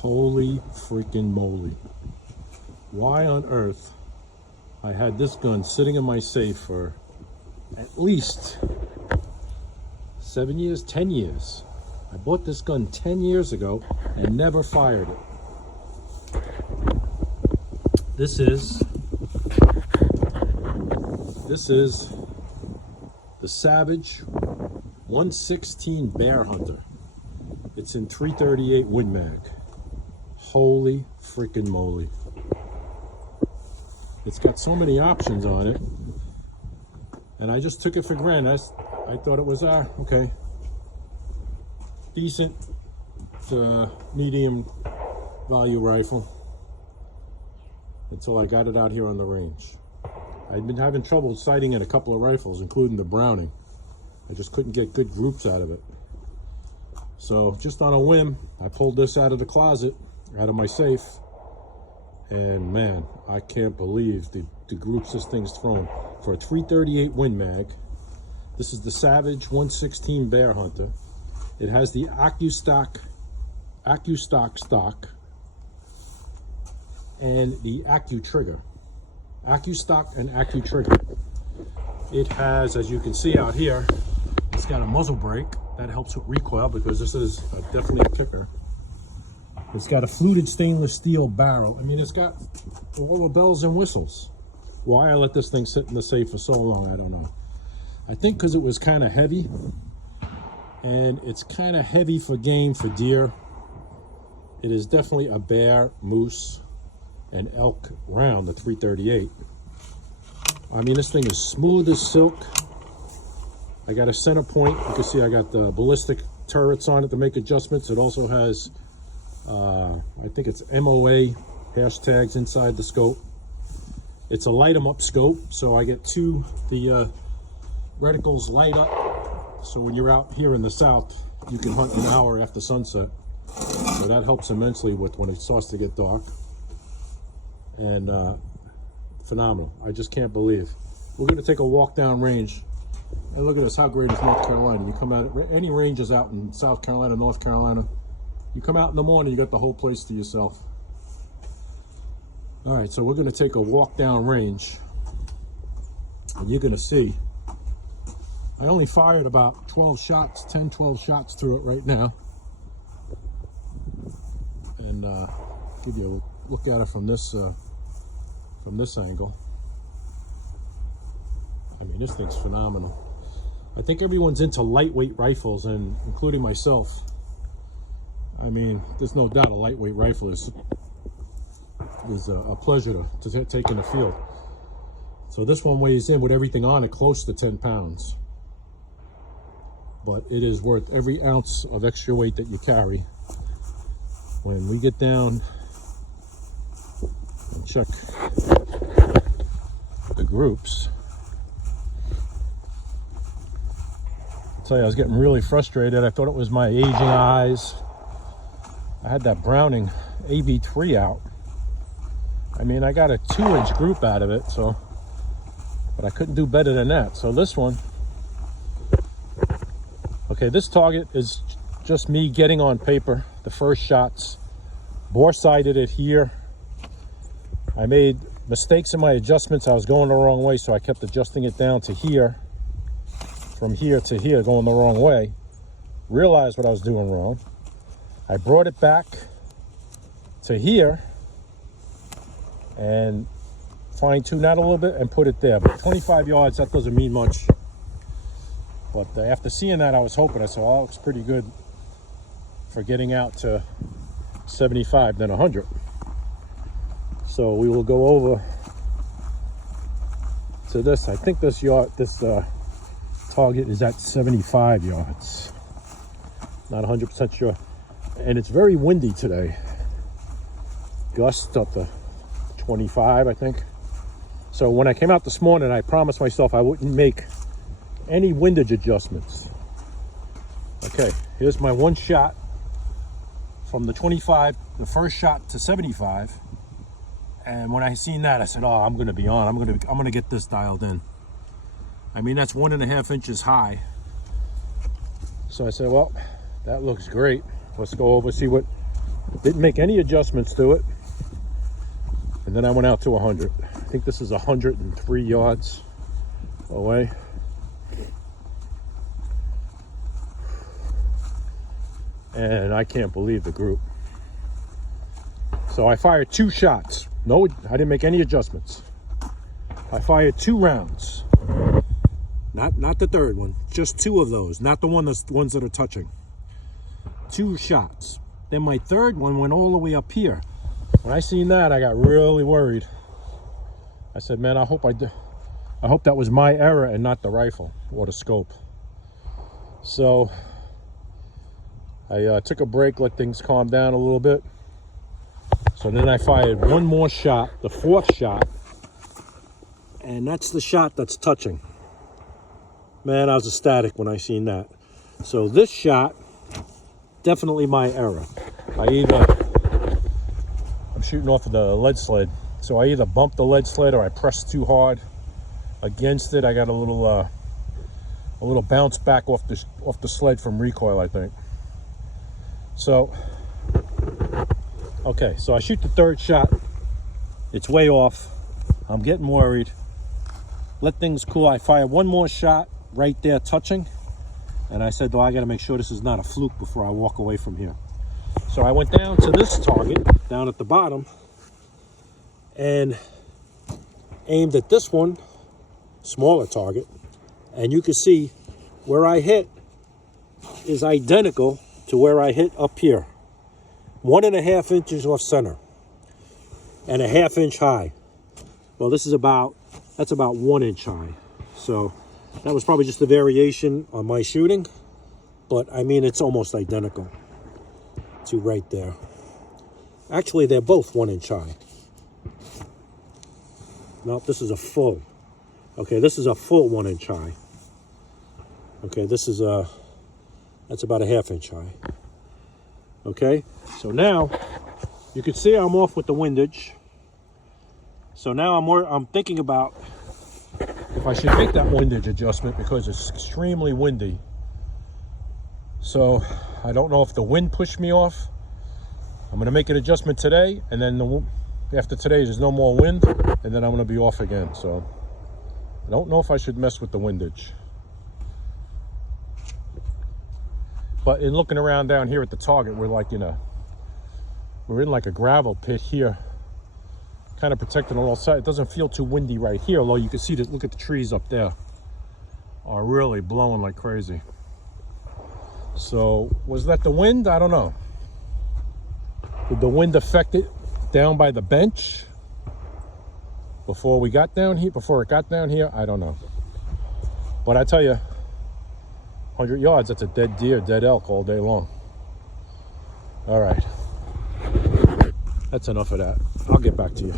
Holy freaking moly. Why on earth I had this gun sitting in my safe for at least 7 years, 10 years. I bought this gun 10 years ago and never fired it. This is the Savage 116 Bearhunter. It's in 338 Win Mag. Holy freaking moly. It's got so many options on it, and I just took it for granted. I thought it was okay, decent to medium value rifle until I got it out here on the range. I'd been having trouble sighting in a couple of rifles, including the Browning. I just couldn't get good groups out of it. So just on a whim, I pulled this out of the closet, out of my safe, and man, I can't believe the groups this thing's thrown. For a 338 Win Mag, this is the Savage 116 Bearhunter. It has the AccuStock stock and the AccuTrigger. AccuStock and AccuTrigger. It has, as you can see out here, it's got a muzzle brake that helps with recoil because this is definitely a kicker. It's got a fluted stainless steel barrel. I mean, it's got all the bells and whistles. Why I let this thing sit in the safe for so long, I don't know. I think because it was kind of heavy, and it's kind of heavy for game, for deer. It is definitely a bear, moose, and elk round, the 338. I mean, this thing is smooth as silk. I got a center point. You can see I got the ballistic turrets on it to make adjustments. It also has, I think it's MOA hashtags inside the scope. It's a light 'em up scope, so I get the reticles light up. So when you're out here in the south, you can hunt an hour after sunset. So that helps immensely with when it starts to get dark. And phenomenal. I just can't believe. We're going to take a walk down range. And look at this, how great is North Carolina? You come out, any ranges out in South Carolina, North Carolina, you come out in the morning, you got the whole place to yourself. All right, so we're going to take a walk down range. And you're going to see, I only fired about 12 shots, 10, 12 shots through it right now. And give you a look at it from this angle. I mean, this thing's phenomenal. I think everyone's into lightweight rifles, and including myself. I mean, there's no doubt a lightweight rifle is a pleasure to take in the field. So this one weighs in with everything on it close to 10 pounds. But it is worth every ounce of extra weight that you carry. When we get down and check the groups, I'll tell you, I was getting really frustrated. I thought it was my aging eyes. I had that Browning AB3 out. I mean, I got a 2-inch group out of it, so, but I couldn't do better than that. So this one, okay, this target is just me getting on paper the first shots. Bore sighted it here. I made mistakes in my adjustments. I was going the wrong way, so I kept adjusting it down to here. From here to here, going the wrong way. Realized what I was doing wrong. I brought it back to here and fine-tuned that a little bit and put it there. But 25 yards, that doesn't mean much. But after seeing that, I was hoping, I said, oh, that looks pretty good for getting out to 75, then 100. So we will go over to this. I think this target is at 75 yards. Not 100% sure. And it's very windy today. Gusts up to 25, I think. So when I came out this morning, I promised myself I wouldn't make any windage adjustments. Okay, here's my one shot from the 25, the first shot to 75. And when I seen that, I said, oh, I'm gonna be on. I'm gonna get this dialed in. I mean, that's 1.5 inches high. So I said, well, that looks great. Let's go over, see what Didn't make any adjustments to it. And then I went out to 100. I think this is 103 yards away. And I can't believe the group. So I fired 2 shots. No, I didn't make any adjustments. I fired 2 rounds. Not the third one, just 2 of those, not the ones that are touching. 2 shots. Then my third one went all the way up here. When I seen that, I got really worried. I said, man, I hope that was my error and not the rifle or the scope. So I took a break, let things calm down a little bit. So then I fired 1 more shot, the 4th shot, and that's the shot that's touching. Man, I was ecstatic when I seen that. So this shot, definitely my error. I'm shooting off of the lead sled, so I either bumped the lead sled or I pressed too hard against it. I got a little bounce back off the sled from recoil, I think. So, okay, so I shoot the 3rd shot. It's way off. I'm getting worried. Let things cool. I fire 1 more shot right there touching. And I said, though, I got to make sure this is not a fluke before I walk away from here. So I went down to this target, down at the bottom, and aimed at this one, smaller target. And you can see where I hit is identical to where I hit up here. 1.5 inches off center and a 1/2 inch high. Well, that's about 1 inch high. So that was probably just a variation on my shooting, but I mean, it's almost identical to right there. Actually, they're both 1 inch high. No, this is a full. Okay, this is a full 1 inch high. Okay, that's about a 1/2 inch high. Okay, so now you can see I'm off with the windage. So now I'm thinking about if I should make that windage adjustment because it's extremely windy. So I don't know if the wind pushed me off. I'm going to make an adjustment today, and then after today there's no more wind, and then I'm going to be off again. So I don't know if I should mess with the windage. But in looking around down here at the target, we're in like a gravel pit here, kind of protected on all sides. It doesn't feel too windy right here, although you can see that. Look at the trees up there, are really blowing like crazy. So was that the wind? I don't know. Did the wind affect it down by the bench before it got down here? I don't know. But I tell you, 100 yards, that's a dead deer, dead elk all day long. All right, that's enough of that. I'll get back to you.